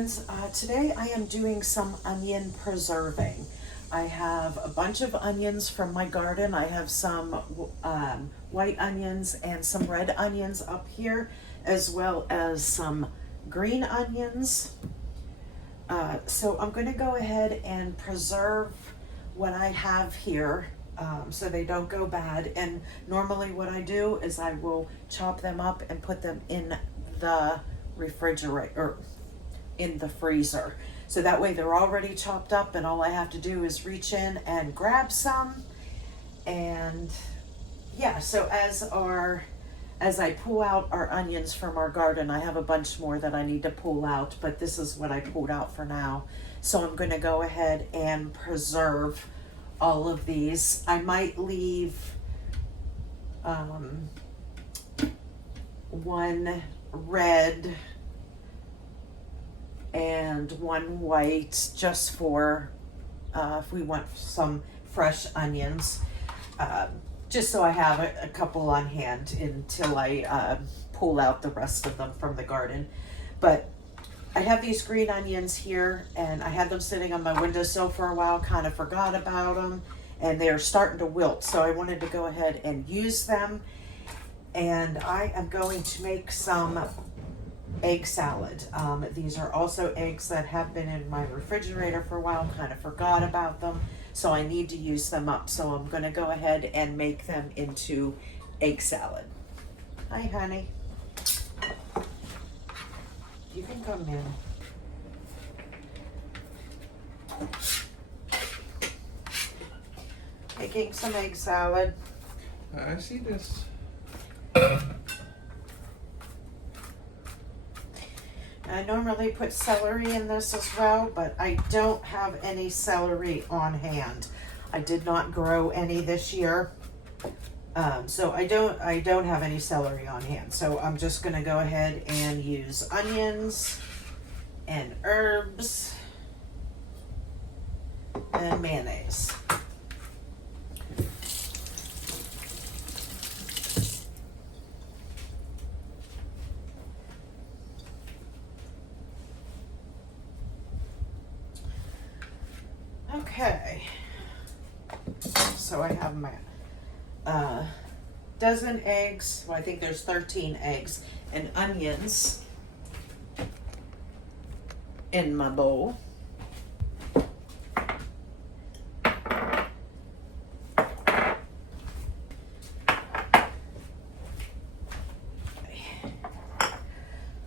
friends, today I am doing some onion preserving. I have a bunch of onions from my garden. I have some white onions and some red onions up here, as well as some green onions. So I'm going to go ahead and preserve what I have here so they don't go bad. And normally what I do is I will chop them up and put them in the refrigerator or in the freezer. So that way they're already chopped up and all I have to do is reach in and grab some. And yeah, so as I pull out our onions from our garden, I have a bunch more that I need to pull out, but this is what I pulled out for now. So I'm going to go ahead and preserve all of these. I might leave one red and one white just for if we want some fresh onions. Just so I have a couple on hand until I pull out the rest of them from the garden. But I have these green onions here, and I had them sitting on my windowsill for a while, kind of forgot about them, and they're starting to wilt. So I wanted to go ahead and use them. And I am going to make some egg salad. These are also eggs that have been in my refrigerator for a while, kind of forgot about them. So I need to use them up. So I'm going to go ahead and make them into egg salad. Hi, honey. You can come in. Making some egg salad. I see this. I normally put celery in this as well, but I don't have any celery on hand. I did not grow any this year. So I don't have any celery on hand. So I'm just gonna go ahead and use onions and herbs and mayonnaise. Okay, so I have my dozen eggs, well I think there's 13 eggs, and onions in my bowl.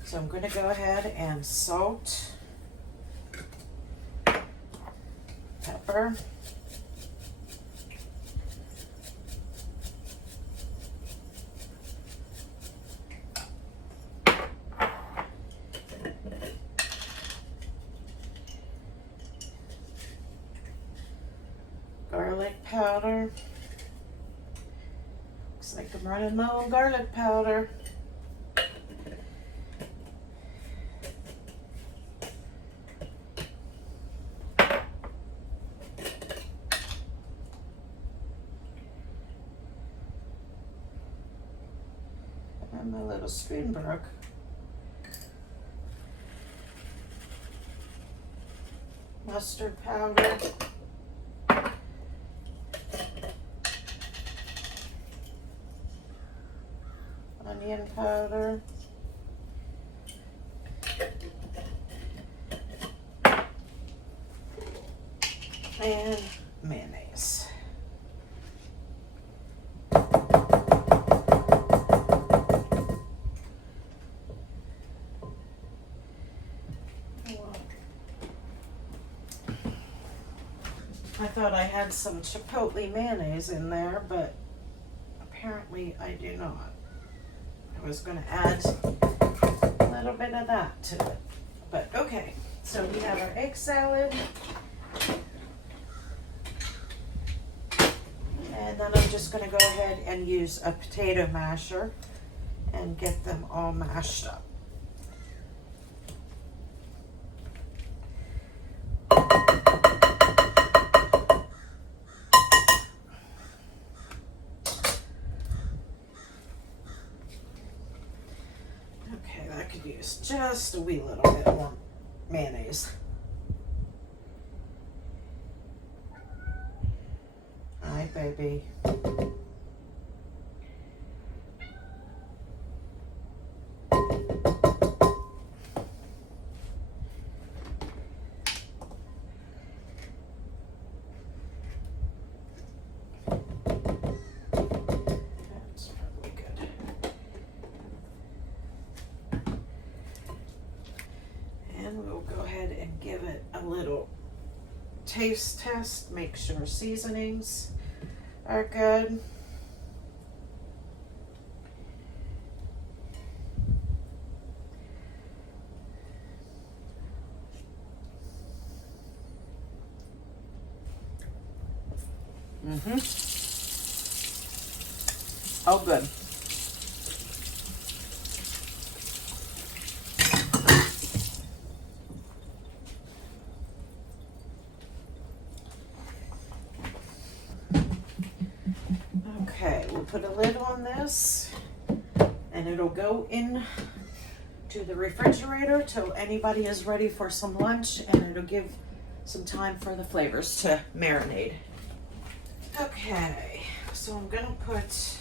So I'm going to go ahead and salt, pepper, garlic powder. Looks like I'm running low on garlic powder. And my little spoon broke. Mustard powder. Onion powder. And mayonnaise. I thought I had some chipotle mayonnaise in there, but apparently I do not. I was going to add a little bit of that to it. But okay, so we have our egg salad. And then I'm just going to go ahead and use a potato masher and get them all mashed up. Okay, that could use just a wee little bit mayonnaise. Hi, baby. That's probably good. And we'll go ahead and give it a little taste test, make sure seasonings are good. Oh, good. Okay, we'll put a lid on this and it'll go in to the refrigerator till anybody is ready for some lunch, and it'll give some time for the flavors to marinate. Okay, so I'm gonna put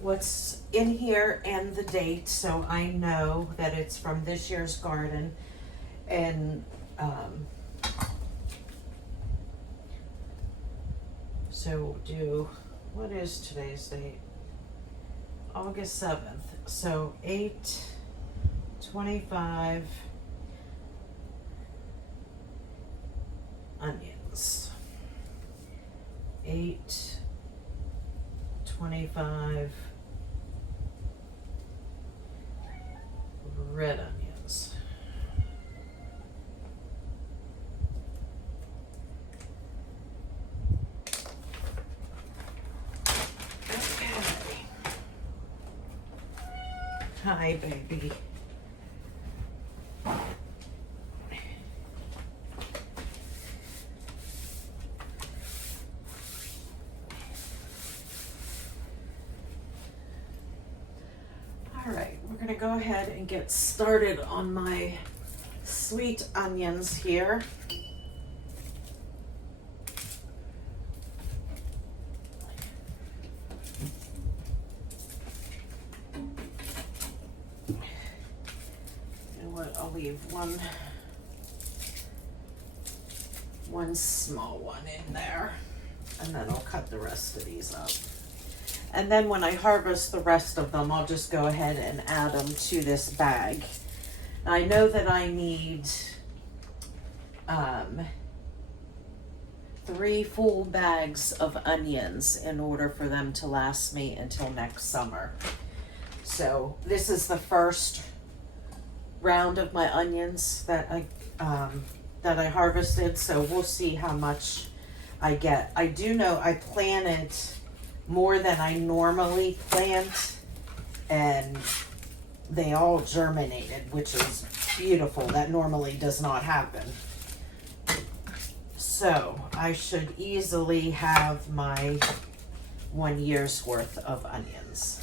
what's in here and the date so I know that it's from this year's garden. And so we'll do, what is today's date? August 7th. So 8/25 onions. 8/25 red onions. Okay. Hi, baby. All right, we're gonna go ahead and get started on my sweet onions here. You know what, I'll leave one small one in there, and then I'll cut the rest of these up. And then when I harvest the rest of them, I'll just go ahead and add them to this bag. Now, I know that I need 3 full bags of onions in order for them to last me until next summer. So this is the first round of my onions that I harvested, so we'll see how much I get. I do know I planted more than I normally plant, and they all germinated, which is beautiful. That normally does not happen. So I should easily have my 1 year's worth of onions.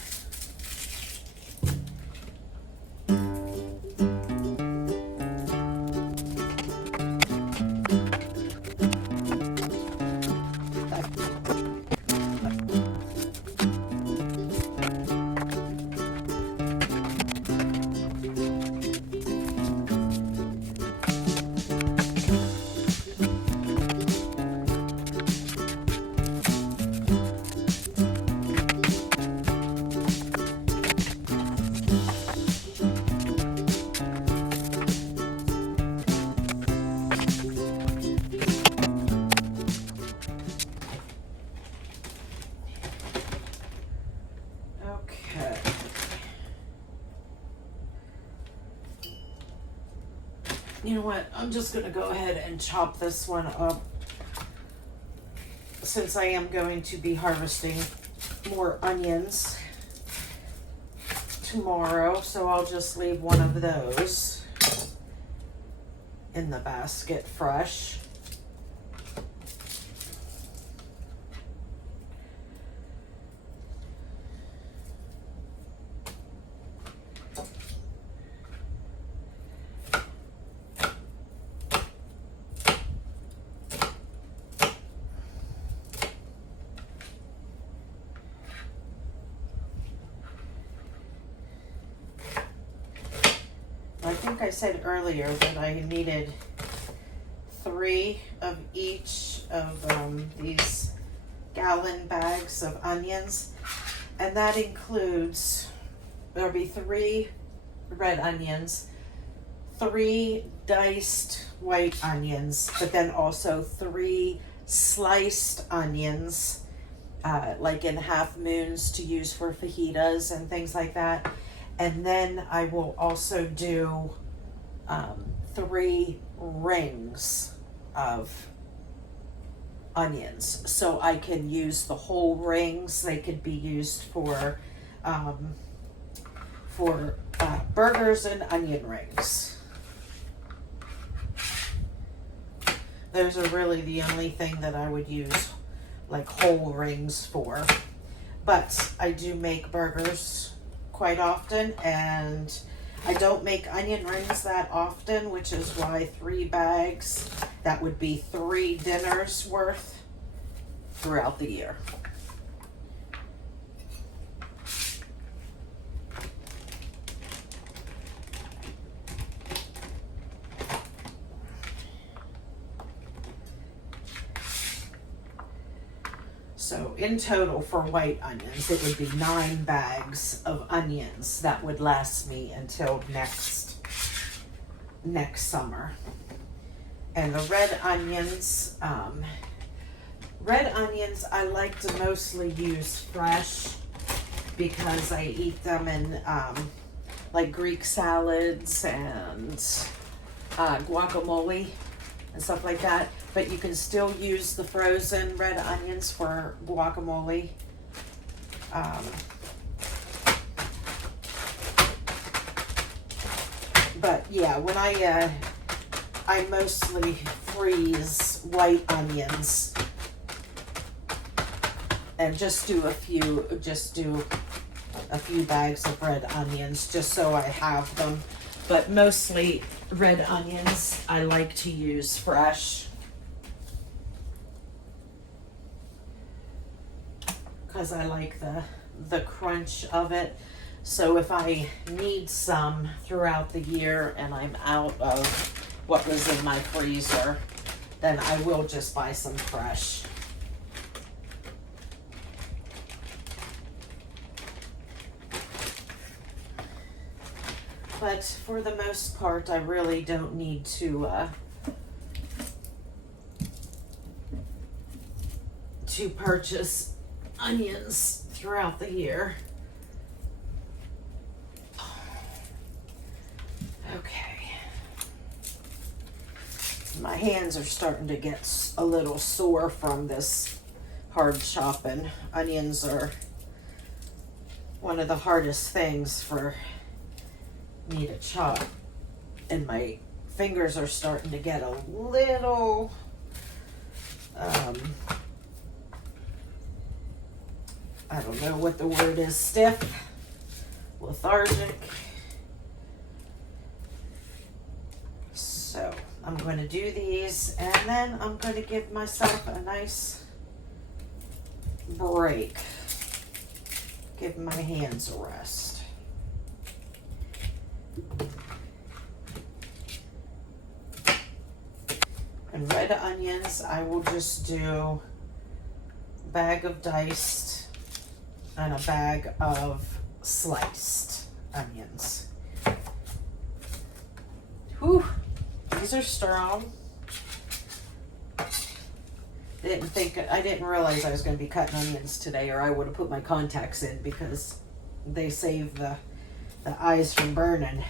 You know what, I'm just gonna go ahead and chop this one up since I am going to be harvesting more onions tomorrow. So I'll just leave one of those in the basket fresh. I said earlier that I needed 3 of each of these gallon bags of onions, and that includes, there'll be 3 red onions, 3 diced white onions, but then also 3 sliced onions, like in half moons to use for fajitas and things like that. And then I will also do 3 rings of onions, so I can use the whole rings. They could be used for burgers and onion rings. Those are really the only thing that I would use like whole rings for. But I do make burgers quite often, and I don't make onion rings that often, which is why 3 bags, that would be 3 dinners worth throughout the year. So in total for white onions, it would be 9 bags of onions that would last me until next summer. And the red onions I like to mostly use fresh because I eat them in like Greek salads and guacamole and stuff like that. But you can still use the frozen red onions for guacamole. But yeah, when I mostly freeze white onions and just do a few bags of red onions just so I have them. But mostly red onions I like to use fresh, because I like the crunch of it. So if I need some throughout the year and I'm out of what was in my freezer, then I will just buy some fresh. But for the most part, I really don't need to purchase onions throughout the year. Okay. My hands are starting to get a little sore from this hard chopping. Onions are one of the hardest things for me to chop, and my fingers are starting to get a little I don't know what the word is, stiff, lethargic. So I'm going to do these, and then I'm going to give myself a nice break, give my hands a rest. And red onions, I will just do a bag of diced and a bag of sliced onions. Whew, these are strong. I didn't realize I was going to be cutting onions today, or I would have put my contacts in, because they save the eyes from burning.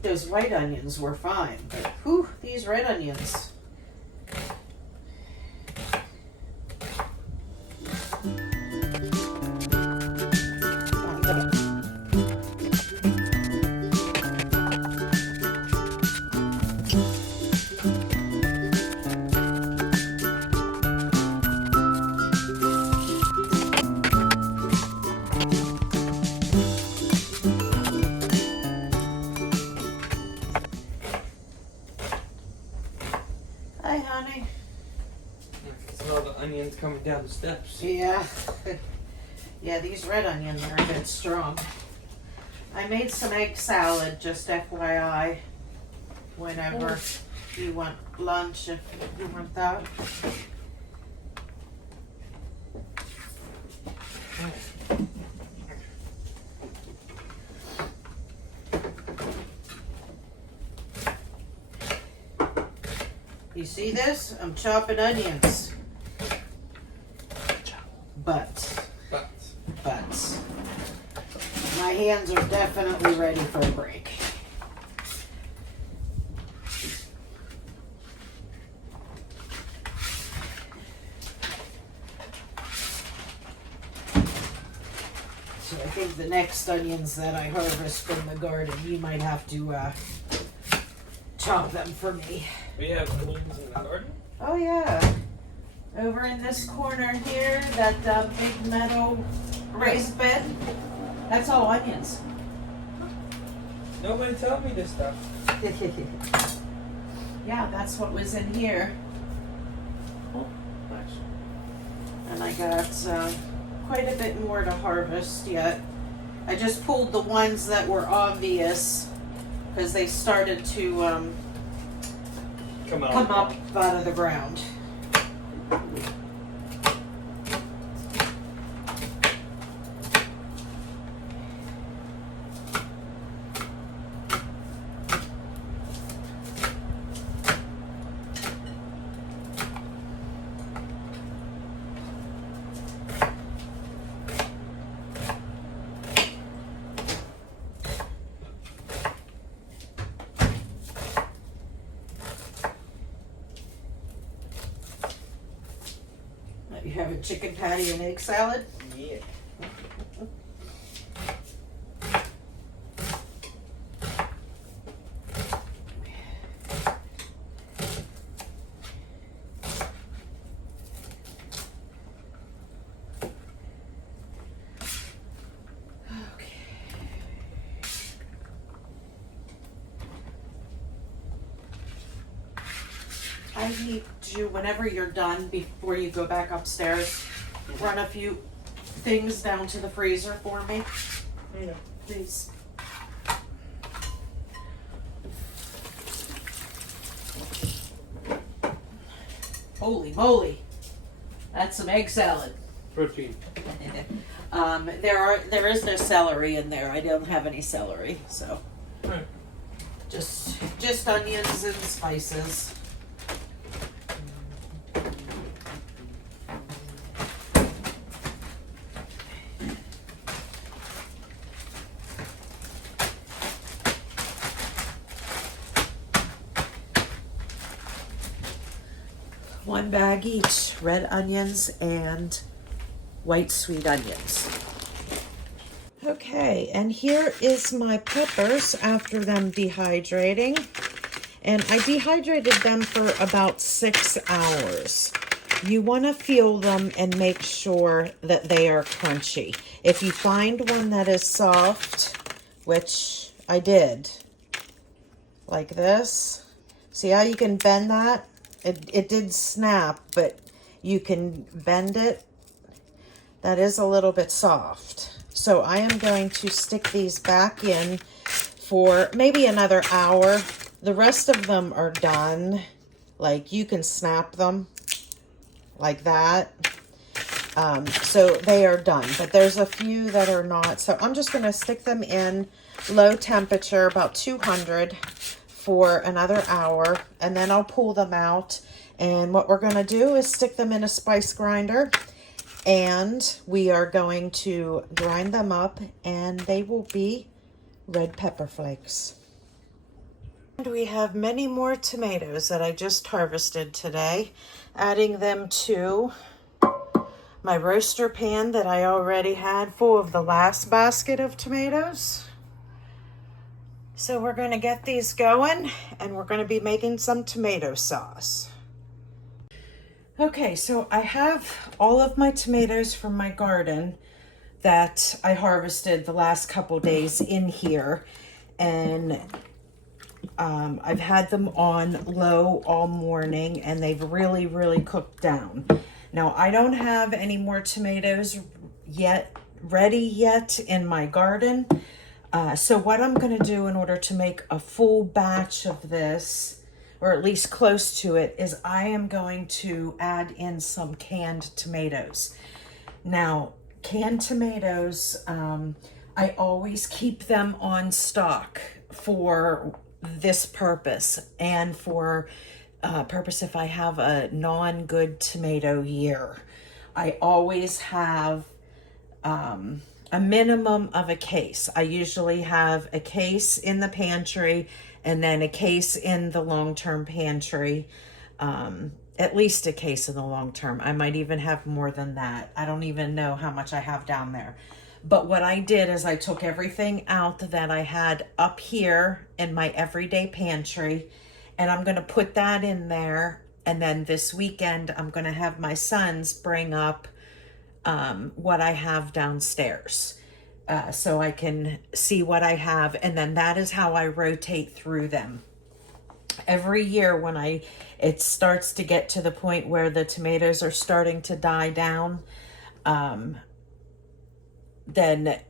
Those white onions were fine, but whew, these red onions. Hi, honey. I can smell the onions coming down the steps. Yeah. Yeah, these red onions are a bit strong. I made some egg salad, just FYI, whenever you want lunch, if you want that. You see this? I'm chopping onions. But my hands are definitely ready for a break. So I think the next onions that I harvest from the garden, you might have to chop them for me. We have onions in the garden? Oh yeah. Over in this corner here, that big metal raised bed, that's all onions. Nobody told me this stuff. Yeah, that's what was in here. Oh, nice. And I got quite a bit more to harvest yet. I just pulled the ones that were obvious because they started to come up out of the ground. You have a chicken patty and egg salad? Yeah. I need you, whenever you're done, before you go back upstairs, run a few things down to the freezer for me. Yeah. Please. Holy moly. That's some egg salad. Protein. There is no celery in there. I don't have any celery, so Right. just onions and spices. One bag each, red onions and white sweet onions. Okay, and here is my peppers after them dehydrating. And I dehydrated them for about 6 hours. You want to feel them and make sure that they are crunchy. If you find one that is soft, which I did, like this, see how you can bend that? It did snap, but you can bend it. That is a little bit soft. So I am going to stick these back in for maybe another hour. The rest of them are done. Like, you can snap them like that. So they are done, but there's a few that are not. So I'm just going to stick them in low temperature, about 200, for another hour, and then I'll pull them out. And what we're going to do is stick them in a spice grinder, and we are going to grind them up, and they will be red pepper flakes. And we have many more tomatoes that I just harvested today, adding them to my roaster pan that I already had full of the last basket of tomatoes. So we're going to get these going, and we're going to be making some tomato sauce. Okay, so I have all of my tomatoes from my garden that I harvested the last couple days in here, and I've had them on low all morning, and they've really cooked down. Now, I don't have any more tomatoes yet ready yet in my garden. So what I'm going to do in order to make a full batch of this, or at least close to it, is I am going to add in some canned tomatoes. Now, canned tomatoes, I always keep them on stock for this purpose, and for purpose if I have a non-good tomato year. I always have a minimum of a case. I usually have a case in the pantry and then a case in the long-term pantry. At least a case in the long-term. I might even have more than that. I don't even know how much I have down there. But what I did is I took everything out that I had up here in my everyday pantry, and I'm going to put that in there. And then this weekend, I'm going to have my sons bring up what I have downstairs, so I can see what I have. And then that is how I rotate through them. Every year when it starts to get to the point where the tomatoes are starting to die down, then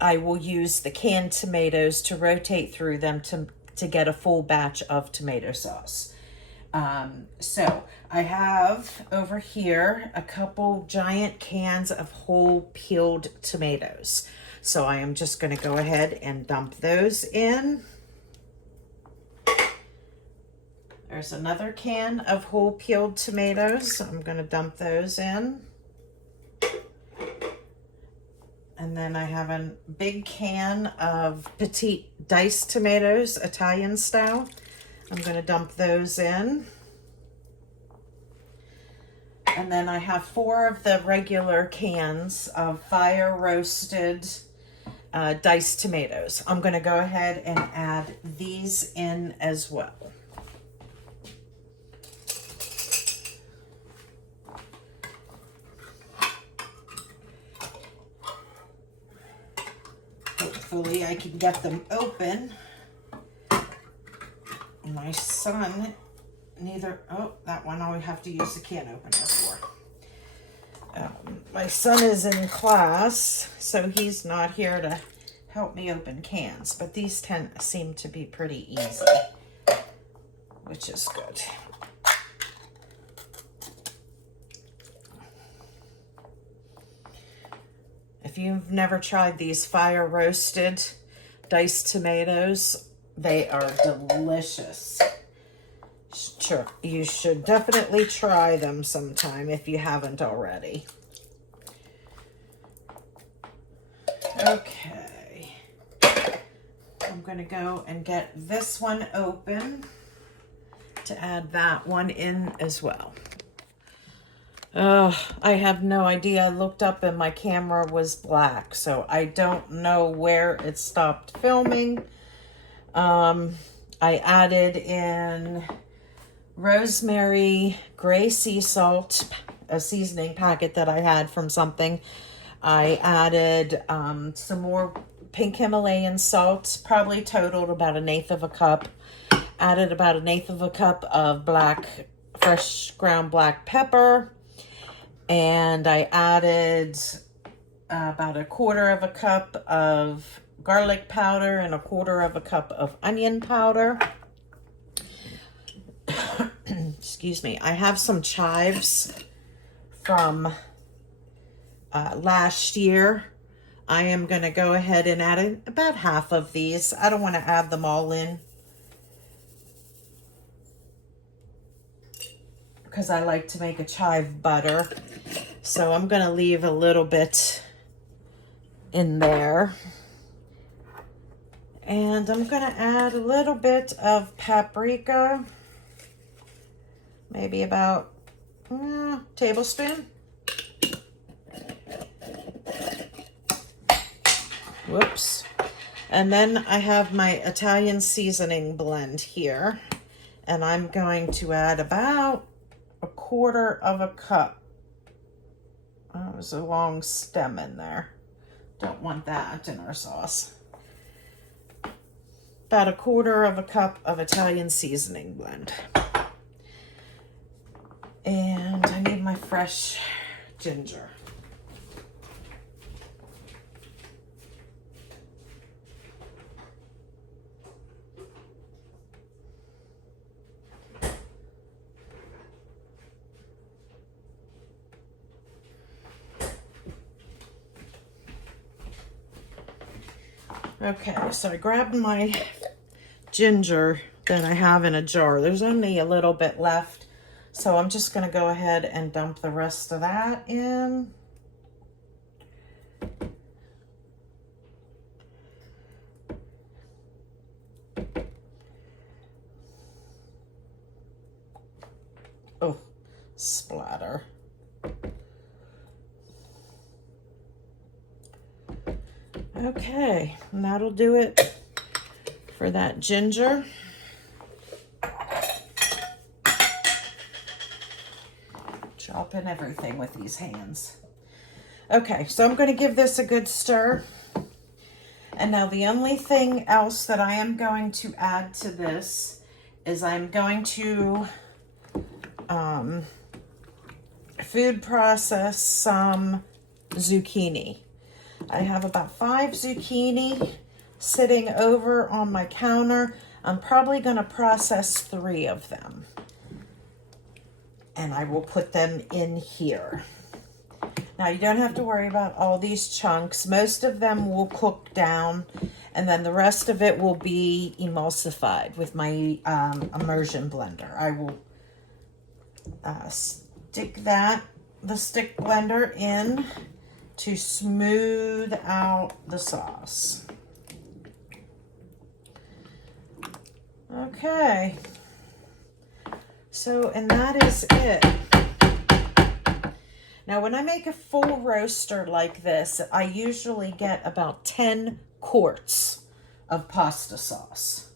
I will use the canned tomatoes to rotate through them to get a full batch of tomato sauce. So I have over here a couple giant cans of whole peeled tomatoes. So I am just going to go ahead and dump those in. There's another can of whole peeled tomatoes. I'm going to dump those in. And then I have a big can of petite diced tomatoes, Italian style. I'm going to dump those in. And then I have 4 of the regular cans of fire roasted diced tomatoes. I'm going to go ahead and add these in as well. Hopefully I can get them open. My son that one I have to use the can opener for. My son is in class, so he's not here to help me open cans, but these seem to be pretty easy, which is good. If you've never tried these fire roasted diced tomatoes, they are delicious. Sure, you should definitely try them sometime if you haven't already. Okay, I'm going to go and get this one open to add that one in as well. I have no idea. I looked up and my camera was black, so I don't know where it stopped filming. I added in rosemary, gray sea salt, a seasoning packet that I had from something. I added some more pink Himalayan salt, probably totaled about 1/8 of a cup. Added about 1/8 of a cup of fresh ground black pepper. And I added about 1/4 of a cup of garlic powder and 1/4 of a cup of onion powder. Excuse me. I have some chives from last year. I am going to go ahead and add about half of these. I don't want to add them all in, because I like to make a chive butter. So I'm going to leave a little bit in there. And I'm going to add a little bit of paprika. Maybe about a tablespoon. Whoops. And then I have my Italian seasoning blend here. And I'm going to add about 1/4 of a cup. Oh, there's a long stem in there. Don't want that in our sauce. About 1/4 of a cup of Italian seasoning blend. And I need my fresh ginger. Okay, so I grabbed my ginger that I have in a jar. There's only a little bit left, so I'm just going to go ahead and dump the rest of that in. Oh, splatter. Okay, and that'll do it for that ginger. Chopping everything with these hands. Okay, so I'm going to give this a good stir. And now the only thing else that I am going to add to this is I'm going to food process some zucchini. I have about 5 zucchini sitting over on my counter. I'm probably going to process 3 of them. And I will put them in here. Now you don't have to worry about all these chunks. Most of them will cook down, and then the rest of it will be emulsified with my immersion blender. I will stick the stick blender in to smooth out the sauce. Okay. So, and that is it. Now, when I make a full roaster like this, I usually get about 10 quarts of pasta sauce.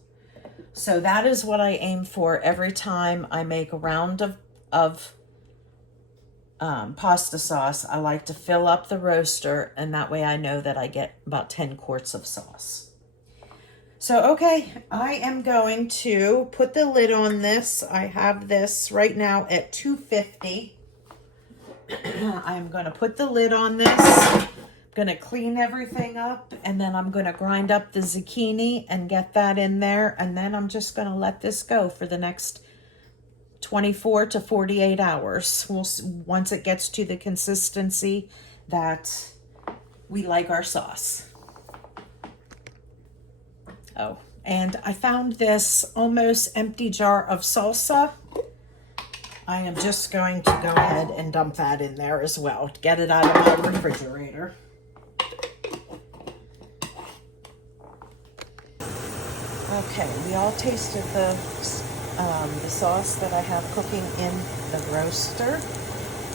So that is what I aim for every time I make a round of pasta sauce. I like to fill up the roaster, and that way I know that I get about 10 quarts of sauce. So, okay, I am going to put the lid on this. I have this right now at 250. I'm going to put the lid on this. I'm going to clean everything up, and then I'm going to grind up the zucchini and get that in there, and then I'm just going to let this go for the next 24 to 48 hours. Once it gets to the consistency that we like our sauce. Oh, and I found this almost empty jar of salsa. I am just going to go ahead and dump that in there as well to get it out of my refrigerator. Okay, we all tasted the sauce that I have cooking in the roaster,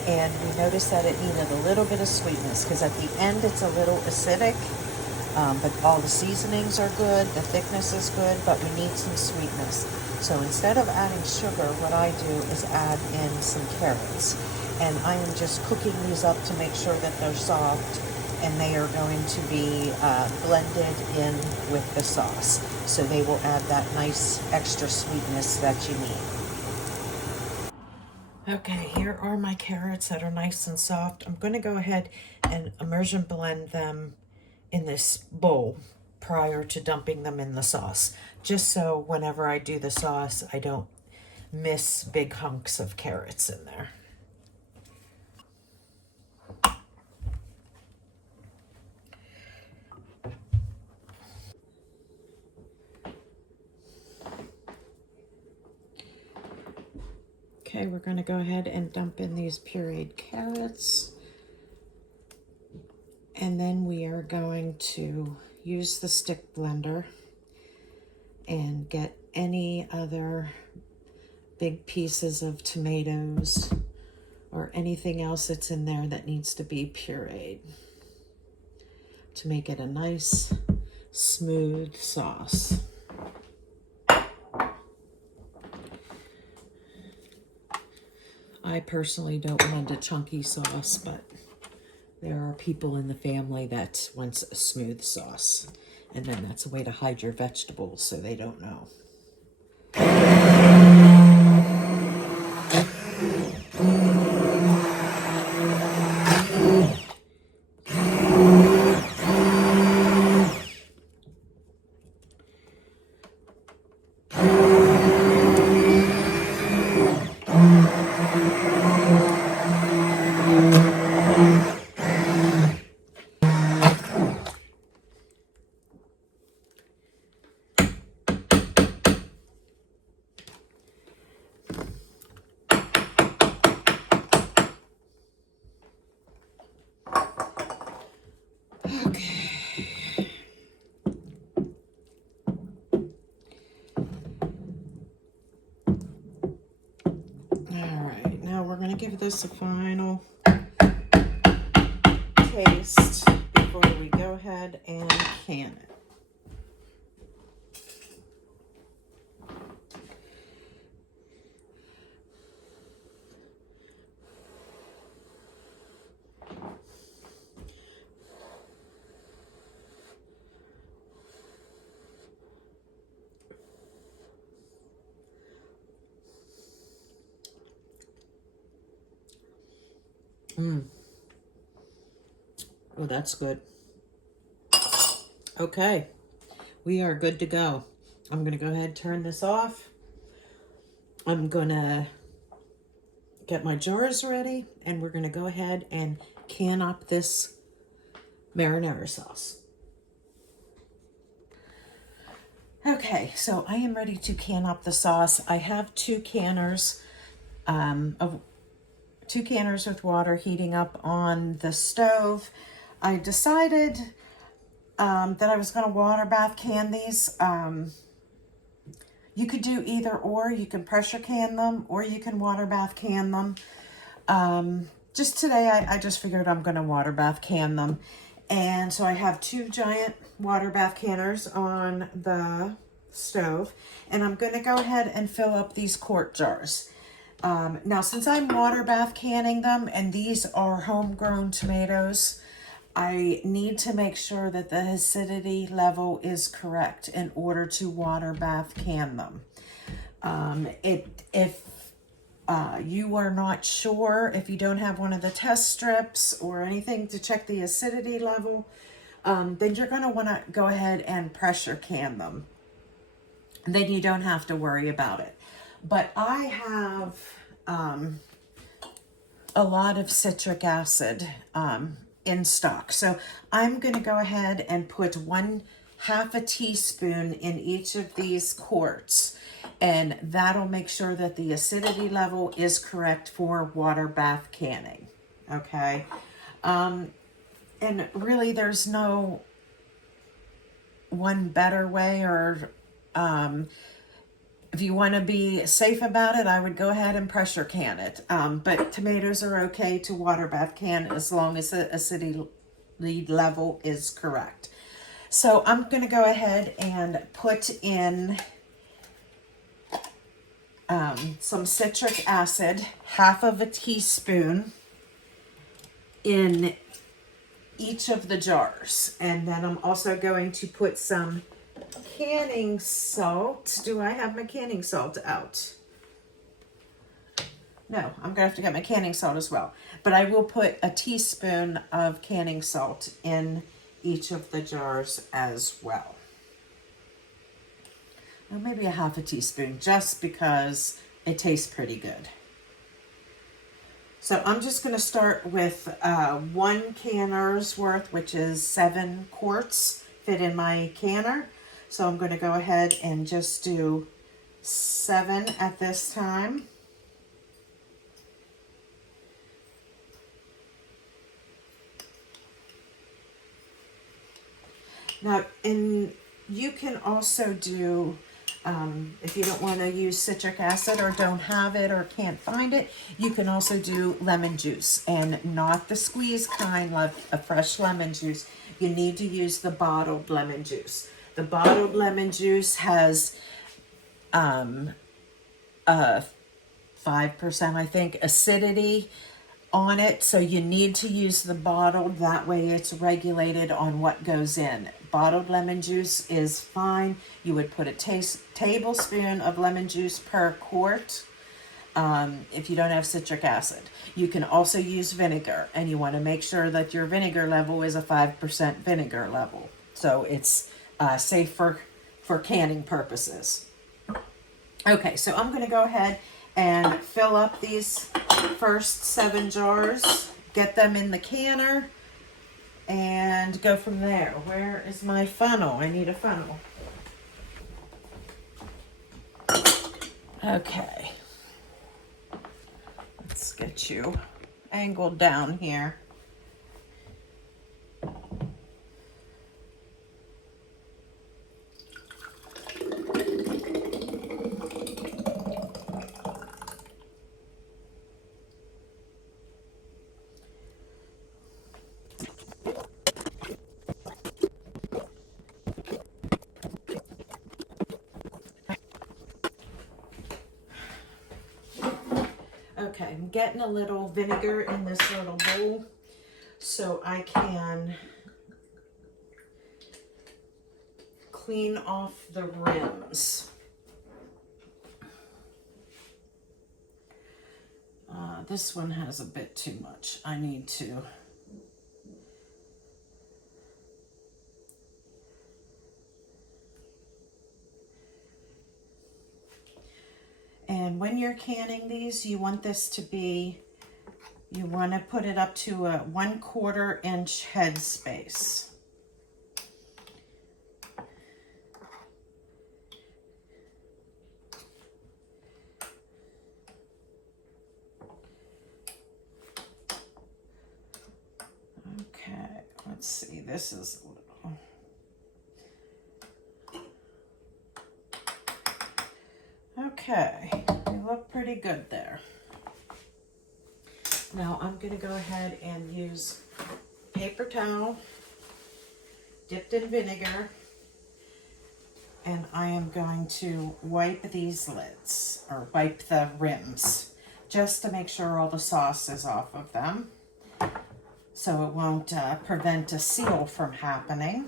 and we noticed that it needed a little bit of sweetness because at the end it's a little acidic, but all the seasonings are good, the thickness is good, but we need some sweetness. So instead of adding sugar, what I do is add in some carrots, and I am just cooking these up to make sure that they're soft, and they are going to be blended in with the sauce. So they will add that nice extra sweetness that you need. Okay, here are my carrots that are nice and soft. I'm going to go ahead and immersion blend them in this bowl prior to dumping them in the sauce, just so whenever I do the sauce, I don't miss big hunks of carrots in there. Okay, we're going to go ahead and dump in these pureed carrots. And then we are going to use the stick blender and get any other big pieces of tomatoes or anything else that's in there that needs to be pureed to make it a nice, smooth sauce. I personally don't want a chunky sauce, but there are people in the family that wants a smooth sauce. And then that's a way to hide your vegetables so they don't know. gonna give this a final taste before we go ahead and can it. Oh, that's good. Okay, we are good to go. I'm gonna go ahead and turn this off. I'm gonna get my jars ready, and we're gonna go ahead and can up this marinara sauce. Okay, so I am ready to can up the sauce. I have two canners with water heating up on the stove. I decided that I was going to water bath can these. You could do either or. You can pressure can them or you can water bath can them. Just today, I just figured I'm going to water bath can them. And so I have two giant water bath canners on the stove. And I'm going to go ahead and fill up these quart jars. Now, since I'm water bath canning them, and these are homegrown tomatoes, I need to make sure that the acidity level is correct in order to water bath can them. If you are not sure, if you don't have one of the test strips or anything to check the acidity level, then you're going to want to go ahead and pressure can them. Then you don't have to worry about it. But I have a lot of citric acid in stock. So I'm going to go ahead and put 1/2 a teaspoon in each of these quarts. And that'll make sure that the acidity level is correct for water bath canning. Okay. And really there's no one better way, or if you want to be safe about it, I would go ahead and pressure can it. But tomatoes are okay to water bath can as long as the acidity level is correct. So I'm going to go ahead and put in some citric acid, 1/2 a teaspoon in each of the jars. And then I'm also going to put some canning salt. Do I have my canning salt out? No, I'm gonna have to get my canning salt as well. But I will put a teaspoon of canning salt in each of the jars as well. Or maybe 1/2 a teaspoon, just because it tastes pretty good. So I'm just gonna start with 1 canner's worth, which is 7 quarts fit in my canner. So I'm going to go ahead and just do 7 at this time. Now, you can also do, if you don't want to use citric acid or don't have it or can't find it, you can also do lemon juice, and not the squeeze kind, like a fresh lemon juice. You need to use the bottled lemon juice. The bottled lemon juice has 5%, I think, acidity on it. So you need to use the bottled. That way it's regulated on what goes in. Bottled lemon juice is fine. You would put a tablespoon of lemon juice per quart if you don't have citric acid. You can also use vinegar, and you want to make sure that your vinegar level is a 5% vinegar level. So it's safe for canning purposes. Okay, so I'm going to go ahead and fill up these first 7 jars, get them in the canner, and go from there. Where is my funnel? I need a funnel. Okay. Let's get you angled down here. Okay, I'm getting a little vinegar in this little bowl so I can clean off the rims. This one has a bit too much. I need to. And when you're canning these, you want this to be, you want to put it up to a 1/4 inch head space. Okay, let's see, this is a little. Okay, they look pretty good there. Now I'm going to go ahead and use paper towel dipped in vinegar, and I am going to wipe these lids, or wipe the rims, just to make sure all the sauce is off of them, so it won't prevent a seal from happening.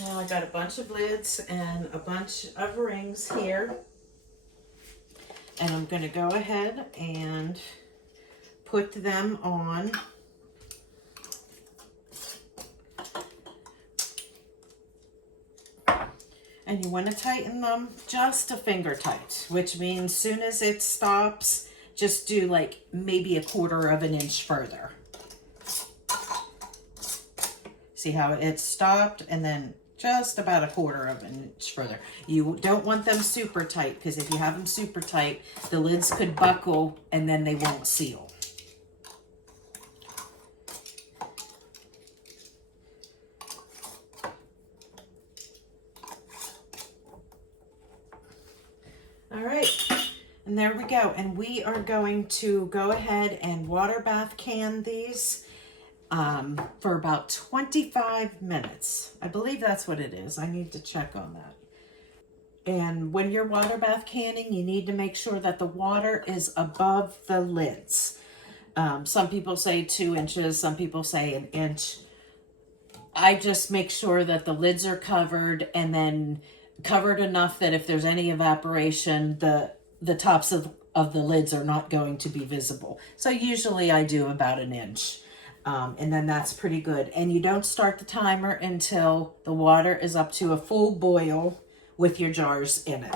Now I got a bunch of lids and a bunch of rings here, and I'm going to go ahead and put them on. And you want to tighten them just a finger tight, which means soon as it stops, just do like maybe 1/4 inch further. See how it stopped, and then just about 1/4 inch further. You don't want them super tight, because if you have them super tight, the lids could buckle and then they won't seal. All right, and there we go. And we are going to go ahead and water bath can these for about 25 minutes. I believe that's what it is. I need to check on that. And when you're water bath canning, you need to make sure that the water is above the lids. Some people say 2 inches, some people say 1 inch. I just make sure that the lids are covered, and then covered enough that if there's any evaporation, the tops of the lids are not going to be visible. So usually I do about 1 inch. And then that's pretty good. And you don't start the timer until the water is up to a full boil with your jars in it.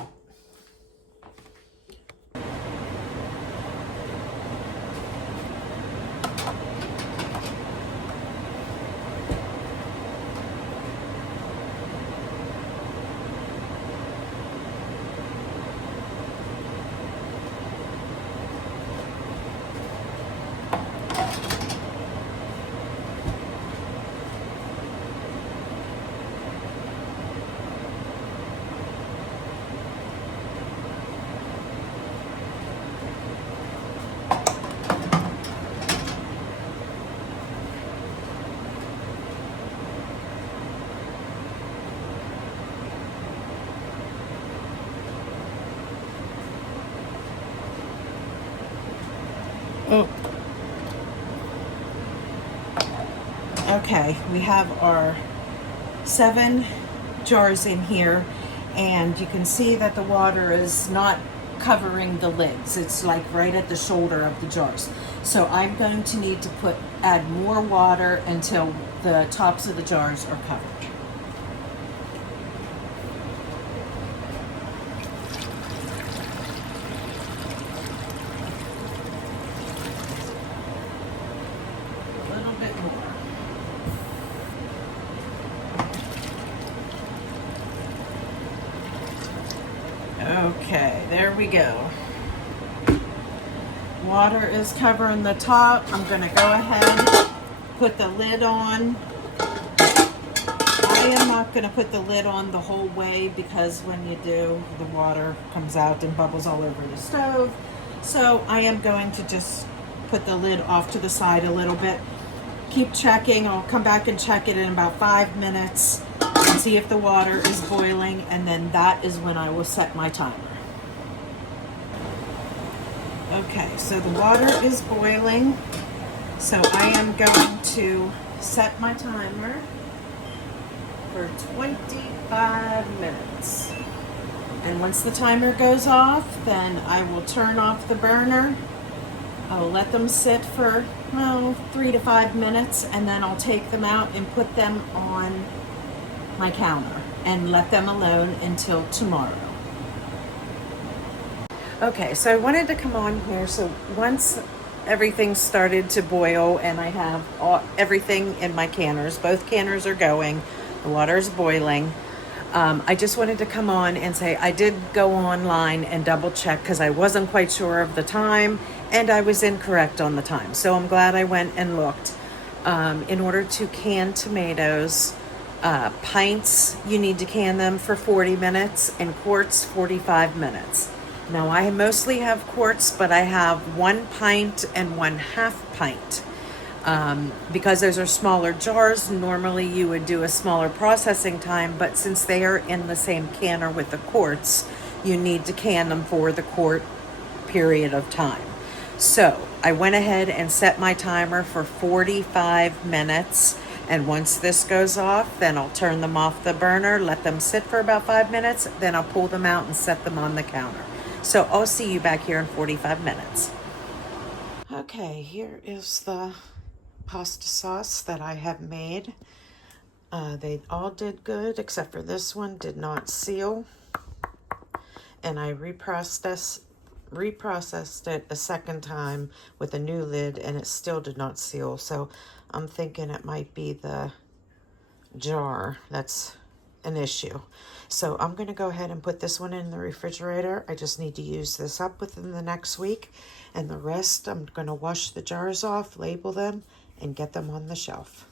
Oh. Okay, we have our 7 jars in here, and you can see that the water is not covering the lids. It's like right at the shoulder of the jars. So I'm going to need to add more water until the tops of the jars are covered. Okay, there we go. Water is covering the top. I'm going to go ahead, put the lid on. I am not going to put the lid on the whole way, because when you do, the water comes out and bubbles all over the stove. So I am going to just put the lid off to the side a little bit. keep checking. I'll come back and check it in about 5 minutes and see if the water is boiling, and then that is when I will set my timer. Okay, so the water is boiling, so I am going to set my timer for 25 minutes. And once the timer goes off, then I will turn off the burner. I'll let them sit for 3 to 5 minutes, and then I'll take them out and put them on my counter and let them alone until tomorrow. Okay, so I wanted to come on here. So once everything started to boil and I have everything in my canners, both canners are going, the water is boiling. I just wanted to come on and say I did go online and double check because I wasn't quite sure of the time and I was incorrect on the time. So I'm glad I went and looked. In order to can tomatoes, pints, you need to can them for 40 minutes and quarts 45 minutes. Now I mostly have quarts, but I have 1 pint and 1/2 pint. Because those are smaller jars, normally you would do a smaller processing time, but since they are in the same canner with the quarts, you need to can them for the quart period of time. So I went ahead and set my timer for 45 minutes. And once this goes off, then I'll turn them off the burner, let them sit for about 5 minutes, then I'll pull them out and set them on the counter. So I'll see you back here in 45 minutes. Okay, here is the pasta sauce that I have made. They all did good except for this one did not seal, and I reprocessed it a second time with a new lid and it still did not seal. So I'm thinking it might be the jar that's an issue. So I'm going to go ahead and put this one in the refrigerator. I just need to use this up within the next week, and the rest I'm going to wash the jars off, label them, and get them on the shelf.